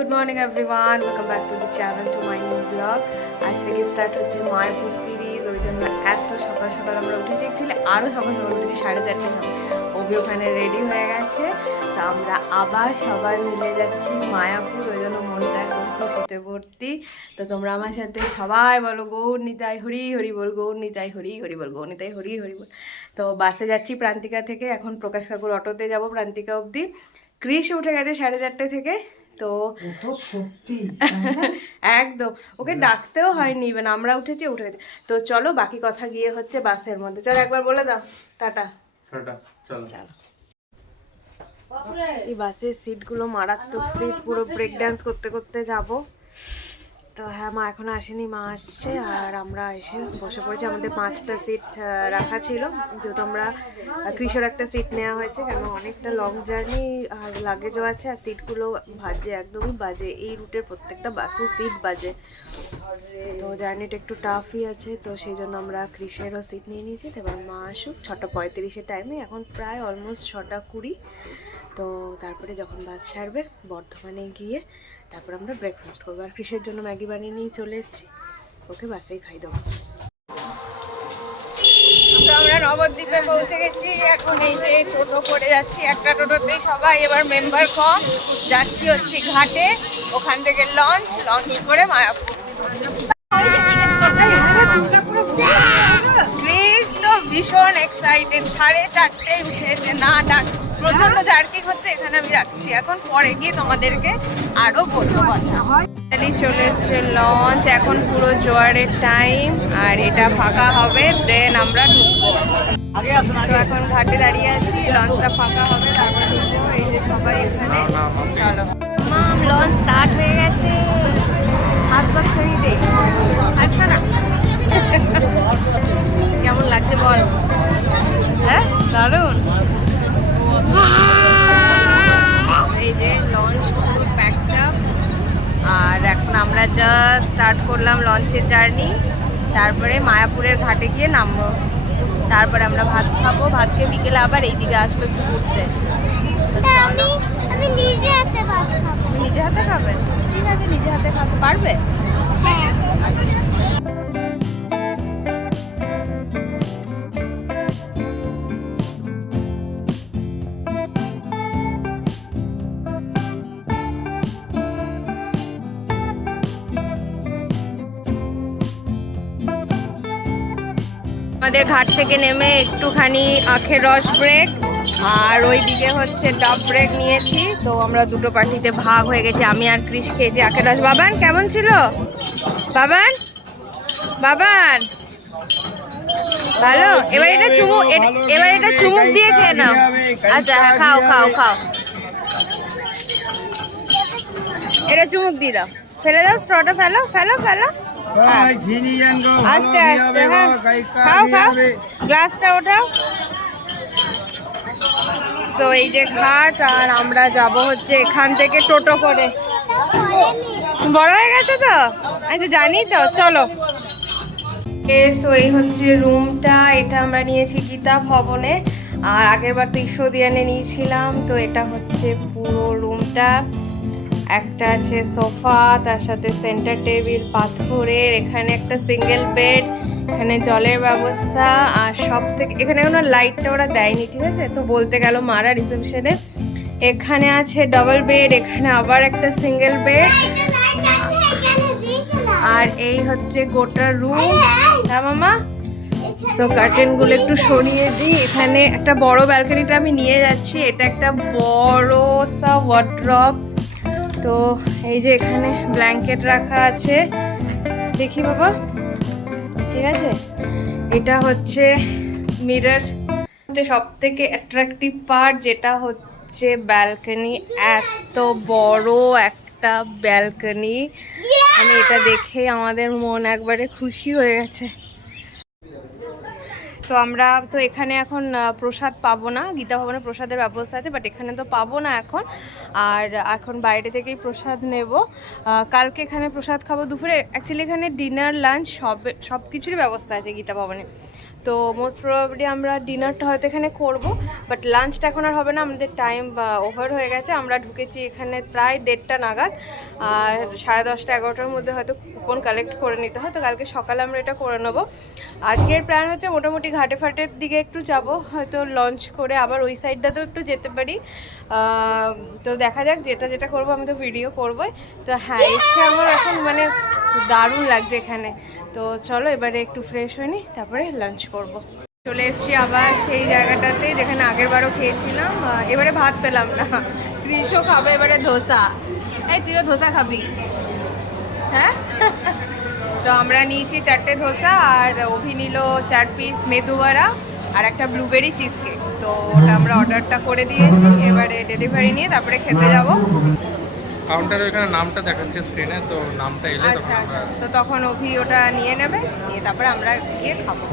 Good morning everyone, welcome back to the channel to my new blog. আজ থেকে start হচ্ছে Mayapur series. ওই জন্য এত সকাল সকাল আমরা উঠেছি, অ্যাকচুয়ালি আরও সকাল সকাল উঠেছি 4:30 সময়। অভি ওখানে রেডি হয়ে গেছে, তা আমরা আবার সবাই মিলে যাচ্ছি মায়াপুর। ওই জন্য মনটা একদম খুশিতে ভর্তি। তো তোমরা আমার সাথে সবাই বলো গৌর নিতাই হরি হরি বল, গৌর নিতাই হরি হরি বল, গৌর নিতাই হরি হরি বল। তো বাসে যাচ্ছি প্রান্তিকা থেকে, এখন প্রকাশ কাকুর অটোতে যাব প্রান্তিকা অবধি। ক্রিশ উঠে গেছে 4:30 থেকে। তো সত্যি একদম ওকে ডাকতেও হয়নি, ইভেন আমরা উঠে গেছে। তো চলো বাকি কথা গিয়ে হচ্ছে বাসের মধ্যে। চলো একবার বলে দাও টাটা। চলো এই বাসের সিটগুলো মারাত্মক সিট, পুরো ব্রেক ডান্স করতে করতে যাব। তো হ্যাঁ, মা এখনো আসেনি, মা আসছে আর আমরা এসে বসে পড়েছি। আমাদের 5টা সিট রাখা ছিল, যেহেতু আমরা কৃষর একটা সিট নেওয়া হয়েছে, কেন অনেকটা লং জার্নি আর লাগেজও আছে। আর সিটগুলো বাজে, একদমই বাজে, এই রুটের প্রত্যেকটা বাসে সিট বাজে। তো জার্নিটা একটু টাফই আছে, তো সেই জন্য আমরা কৃষেরও সিট নিয়ে নিয়েছি। তো এবার মা আসুক 6:35 টাইমে, এখন প্রায় অলমোস্ট 6:20। তো তারপরে যখন বাস ছাড়বে বর্ধমানে গিয়ে তারপর আমরা ব্রেকফাস্ট করবো। আর কৃষের জন্য ম্যাগি বানিয়ে নিয়ে চলে এসেছি, ওকে বাসেই খাই দেবো। তো আমরা নবদ্বীপে পৌঁছে গেছি, এখন এই যে টোটো করে যাচ্ছি, একটা টোটোতেই সবাই, এবার মেম্বার কম। যাচ্ছি হচ্ছে ঘাটে, ওখান থেকে লঞ্চ করে মায়াপুর। ক্রিস তো ভীষণ এক্সাইটেড, 4:30 উঠেছে, না ডাক প্রচন্ড জার্কিং হচ্ছে। এখানে আমি রাখছি, এখন পরে গিয়ে তোমাদেরকে আরো বলবো কথা। চলে এসছে লঞ্চ, এখন পুরো জোয়ারের টাইম, আর এটা ফাঁকা হবে, দেন আমরা ঢুকবো। তো এখন ঘাটে দাঁড়িয়ে আছি, লঞ্চটা ফাঁকা হবে তারপরে ঢুকবো। এই যে সবাই এখানে, চলো মাম, লঞ্চ স্টার্ট হয়ে গেছে। হাত পা ছড়িয়ে দে, আচ্ছা না কেমন লাগছে বল? হ্যাঁ দারুণ। এই যে লঞ্চ পুরো প্যাকড আপ, আর এখন আমরা জাস্ট স্টার্ট করলাম লঞ্চের জার্নি। তারপরে মায়াপুরের ঘাটে গিয়ে নামবো, তারপরে আমরা ভাত খাবো। ভাত খেয়ে বিকেলে আবার এইদিকে আসবো একটু ঘুরতে। আমি নিজে হাতে ভাত খাবো। নিজে হাতে খাবে? ঠিক আছে, নিজে হাতে খাবে, পারবে? আমাদের ঘাট থেকে নেমে একটুখানি আখের রস ব্রেক, আর ওইদিকে হচ্ছে ডাব ব্রেক নিয়েছি। তো আমরা দুটো পার্টিতে ভাগ হয়ে গেছি, আমি আর কৃষ খেয়েছি আখের রস। বাবান কেমন ছিল? বাবান বাবান ভালো। এবার এটা চুমুক দিয়ে খেয়ে নাও। আচ্ছা হ্যাঁ, খাও খাও খাও, এটা চুমুক দিয়ে দাও, ফেলে দাও, স্ট্রটা ফেলো ফেলো ফেলো। আস্তে আস্তে, হ্যাঁ খাও খাও, গ্লাসটা ওঠাও। তো এই যে ঘাট, আর আমরা যাব হচ্ছে এখান থেকে টোটো করে। বড় হয়ে গেছে তো, আচ্ছা জানি তো, চলো। সো এই হচ্ছে রুমটা, এটা আমরা নিয়েছি গীতা ভবনে, আর আগের বার তো ঈশ্বরদিয়ানে নিয়েছিলাম। তো এটা হচ্ছে পুরো রুমটা, একটা আছে সোফা, তার সাথে সেন্টার টেবিল পাথরের, এখানে একটা সিঙ্গেল বেড, এখানে জলের ব্যবস্থা, আর সব থেকে এখানে কোনো লাইটটা ওরা দেয়নি, ঠিক আছে। তো বলতে গেল মারা রিসেপশনে, এখানে আছে ডাবল বেড, এখানে আবার একটা সিঙ্গেল বেড, আর এই হচ্ছে গোটা রুম। হ্যাঁ মামা, সো কার্টেনগুলো একটু সরিয়ে দিই। এখানে একটা বড় ব্যালকনিটা আমি নিয়ে যাচ্ছি, এটা একটা বড় সা ওয়ার্ড্রপ। তো এই যে এখানে ব্ল্যাঙ্কেট রাখা আছে, দেখি বাবা, ঠিক আছে। এটা হচ্ছে মিরর, সব থেকে অ্যাট্রাকটিভ পার্ট যেটা হচ্ছে ব্যালকনি, এত বড় একটা ব্যালকনি, মানে এটা দেখে আমাদের মন একবারে খুশি হয়ে গেছে। তো আমরা তো এখানে এখন প্রসাদ পাবো না, গীতা ভবনে প্রসাদের ব্যবস্থা আছে, বাট এখানে তো পাবো না এখন, আর এখন বাইরে থেকেই প্রসাদ নেব। কালকে এখানে প্রসাদ খাবো দুপুরে। অ্যাকচুয়ালি এখানে ডিনার লাঞ্চ সব কিছুরই ব্যবস্থা আছে গীতা ভবনে। তো মোস্ট প্রবাবলি আমরা ডিনারটা হয়তো এখানে করব, বাট লাঞ্চটা এখন আর হবে না, আমাদের টাইম ওভার হয়ে গেছে। আমরা ঢুকেছি এখানে প্রায় 1:30 নাগাদ, আর 10:30 11টার মধ্যে হয়তো কুপন কালেক্ট করে নিতে হয়। তো কালকে সকালে আমরা এটা করে নেবো। আজকের প্ল্যান হচ্ছে মোটামুটি ঘাটে ফাটের দিকে একটু যাব, হয়তো লঞ্চ করে আবার ওই সাইডটাতেও একটু যেতে পারি। তো দেখা যাক, যেটা যেটা করবো আমি তো ভিডিও করবোই। তো হ্যাঁ, এসে আমার এখন মানে দারুণ লাগছে এখানে। তো চলো এবারে একটু ফ্রেশ হয়ে নিই, তারপরে লাঞ্চ করব। চলে এসেছি আবার সেই জায়গাটাতে যেখানে আগের বারও খেয়েছিলাম। এবারে ভাত পেলাম না, ক্রিশও খাবে এবারে ধোসা। এই তুইও ধোসা খাবি? হ্যাঁ। তো আমরা নিয়েছি 4টে ধোসা, আর অভি নিল 4 পিস মেদু বড়া আর একটা ব্লুবেরি চিজ কেক। তো ওটা আমরা অর্ডারটা করে দিয়েছি, এবারে ডেলিভারি নিয়ে তারপরে খেতে যাব। কাউন্টারে ওখানে নামটা দেখাচ্ছে স্ক্রিনে, তো নামটা এলে আচ্ছা তখন আচ্ছা, আমরা তো তখন অভি ওটা নিয়ে নেবে, নিয়ে তারপরে আমরা গিয়ে খাবো।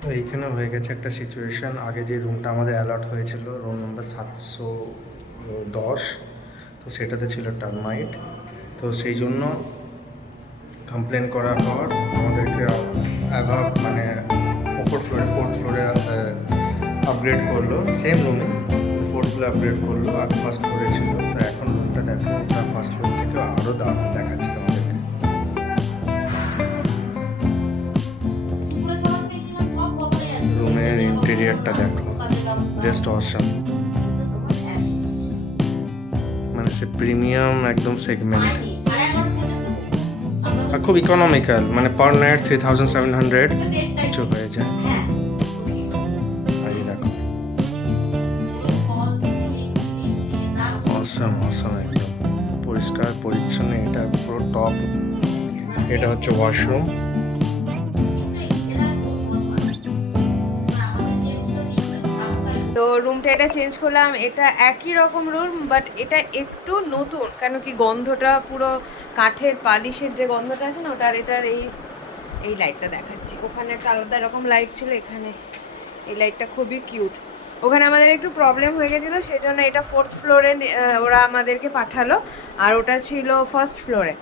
তো এইখানে হয়ে গেছে একটা সিচুয়েশন। আগে যে রুমটা আমাদের অ্যালট হয়েছিল, রুম নম্বর 710, তো সেটাতে ছিল টার্মাইট। তো সেই জন্য কমপ্লেন করার পর আমাদেরকে অ্যাভাব মানে ওপর ফ্লোরে 4th ফ্লোরে আপগ্রেড করলো। সেম রুমে 4th ফ্লোরে আপগ্রেড করলো, আর ফার্স্ট ফ্লোরে ছিল। তো এখন রুমটা দেখো, ওটা ফার্স্ট ফ্লোর থেকে আরও দাম দেখাচ্ছি তোমাদেরকে। রুমের ইন্টেরিয়ারটা দেখো, জাস্ট অসাম। মানে সে প্রিমিয়াম একদম সেগমেন্ট, আর খুব ইকোনমিক্যাল, মানে পার নাইট 3700 কিছু হয়ে যায়। এই দেখো, অসাম অসাম একদম পরিষ্কার পরিচ্ছন্ন। এটা পুরো টপ। এটা হচ্ছে ওয়াশরুম। তো রুমটা এটা চেঞ্জ করলাম, এটা একই রকম রুম, বাট এটা একটু নতুন, কেন কি গন্ধটা পুরো কাঠের পালিশের যে গন্ধটা আছে না ওটা, আর এটার এই লাইটটা দেখাচ্ছি। ওখানে একটা আলাদা রকম লাইট ছিল, এখানে এই লাইটটা খুবই কিউট। ওখানে আমাদের একটু প্রবলেম হয়ে গেছিলো, সেই জন্য এটা 4th ফ্লোরে ওরা আমাদেরকে পাঠালো, আর ওটা ছিল 1st ফ্লোরে।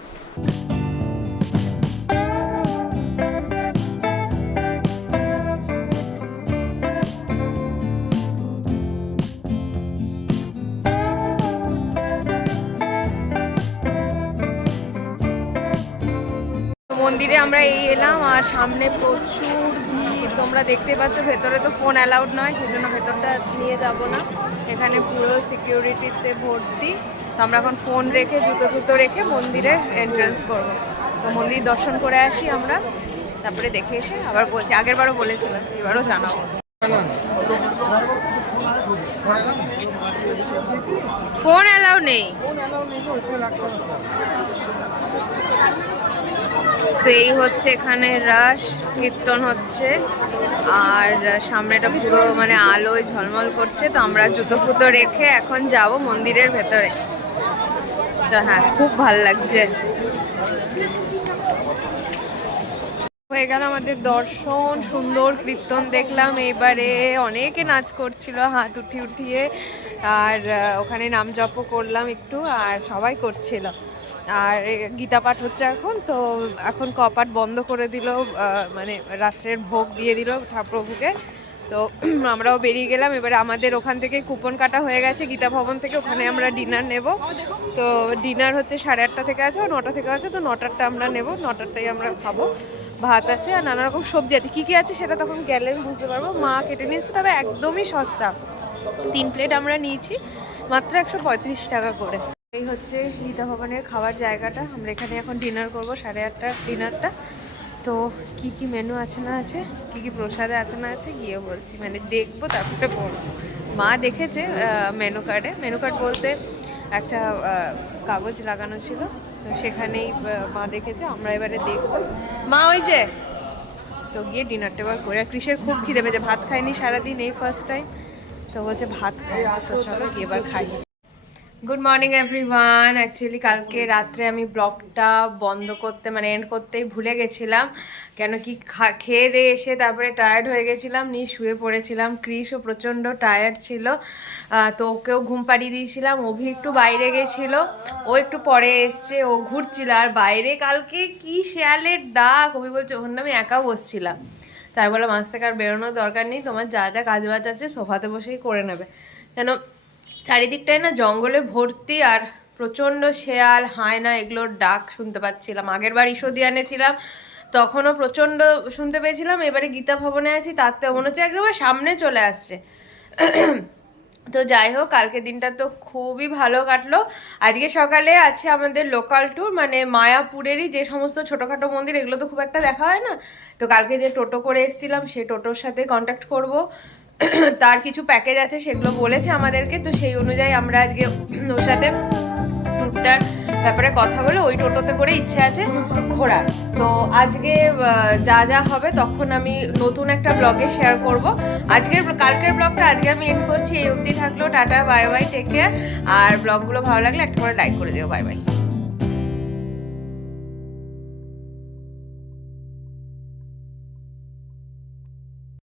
মন্দিরে আমরা এই এলাম, আর সামনে প্রচুর ভিড় তোমরা দেখতে পাচ্ছ। ভেতরে তো ফোন অ্যালাউড নয়, সেই জন্য ভেতরটা নিয়ে যাব না। এখানে পুরো সিকিউরিটিতে ভর্তি। তো আমরা এখন ফোন রেখে জুতো রেখে মন্দিরে এন্ট্রান্স করবো। তো মন্দির দর্শন করে আসি আমরা, তারপরে দেখে এসে আবার বলছি। আগেরবারও বলেছিলাম, এবারও জানাবো। ফোন অ্যালাউ নেই, সেই হচ্ছে এখানে রাস কীর্তন হচ্ছে, আর সামনেটা পুরো মানে আলোয় ঝলমল করছে। তো আমরা জুতো রেখে এখন যাব মন্দিরের ভেতরে। তো হ্যাঁ, খুব ভালো লাগছে। হয়ে গেল আমাদের দর্শন, সুন্দর কীর্তন দেখলাম। এবারে অনেকে নাচ করছিল হাত উঠিয়ে, আর ওখানে নাম জপও করলাম একটু, আর সবাই করছিল। আর গীতা পাঠ হচ্ছে এখন। তো এখন কপাট বন্ধ করে দিল, মানে রাত্রের ভোগ দিয়ে দিল প্রভুকে। তো আমরাও বেরিয়ে গেলাম। এবারে আমাদের ওখান থেকে কুপন কাটা হয়ে গেছে গীতা ভবন থেকে, ওখানে আমরা ডিনার নেব। তো ডিনার হচ্ছে 8:30 থেকে আছে, 9টা থেকে আছে। তো 9টারটা আমরা নেব, 9টারটাই আমরা খাবো। ভাত আছে আর নানা রকম সবজি আছে, কী কী আছে সেটা তখন গেলে বুঝতে পারবো। মা কেটে নিয়েছে, তবে একদমই সস্তা। 3 প্লেট আমরা নিয়েছি মাত্র 135 টাকা করে। এই হচ্ছে গীতা ভবনের খাবার জায়গাটা। আমরা এখানে এখন ডিনার করবো, 8:30টার ডিনারটা। তো কি কি মেনু আছে না আছে, কি কি প্রসাদে আছে না আছে গিয়ে বলছি, মানে দেখবো তারপরে বলবো। মা দেখেছে মেনু কার্ড বলতে একটা কাগজ লাগানো ছিল, তো সেখানেই মা দেখেছে। আমরা এবারে দেখবো। মা ওই যে, তো গিয়ে ডিনারটা এবার করে। কৃষের খুব খিদে পেয়েছে, ভাত খাইনি সারাদিন, এই ফার্স্ট টাইম। তো বলছে ভাত খাই, তো চলো গিয়ে এবার খাই। Good morning everyone. অ্যাকচুয়ালি কালকে রাত্রে আমি ব্লগটা বন্ধ করতে মানে এন্ড করতেই ভুলে গেছিলাম, কেন কি খেয়ে দিয়ে এসে তারপরে টায়ার্ড হয়ে গেছিলাম, নিয়ে শুয়ে পড়েছিলাম। ক্রিসও প্রচণ্ড টায়ার্ড ছিল, তো ওকেও ঘুম পাড়িয়ে দিয়েছিলাম। অভি একটু বাইরে গেছিলো, ও একটু পরে এসছে, ও ঘুরছিল। আর বাইরে কালকে কি শেয়ালের ডাক, অভি বলছে ওখানে আমি একা বসছিলাম। তাই বলে মাছ থেকে আর বেরোনোর দরকার নেই, তোমার যা যা কাজ বাজ আছে সোফাতে বসেই করে নেবে। কেন চারিদিকটায় না জঙ্গলে ভর্তি, আর প্রচণ্ড শেয়াল হায়না এগুলোর ডাক শুনতে পাচ্ছিলাম। আগের বার ঈশোদিয়ানে ছিলাম তখনও প্রচণ্ড শুনতে পেয়েছিলাম, এবারে গীতা ভবনে আছি তাতে মনে হচ্ছে একদম সামনে চলে আসছে। তো যাই হোক, কালকে দিনটা তো খুবই ভালো কাটলো। আজকে সকালে আছে আমাদের লোকাল ট্যুর, মানে মায়াপুরেরই যে সমস্ত ছোটোখাটো মন্দির, এগুলো তো খুব একটা দেখা হয় না। তো কালকে যে টোটো করে এসেছিলাম সেই টোটোর সাথে কন্ট্যাক্ট করব, তার কিছু প্যাকেজ আছে সেগুলো বলেছে আমাদেরকে, তো সেই অনুযায়ী আমরা আজকে ওর সাথে ট্যুরটার ব্যাপারে কথা বলে ওই টোটোতে করে ইচ্ছে আছে ঘোরার। তো আজকে যা যা হবে তখন আমি নতুন একটা ব্লগে শেয়ার করব। কালকের ব্লগটা আজকে আমি এন্ড করছি, এই অবধি থাকলো। Tata, bye bye, take care. আর ব্লগগুলো ভালো লাগলে একটা করে লাইক করে দিও। Bye by.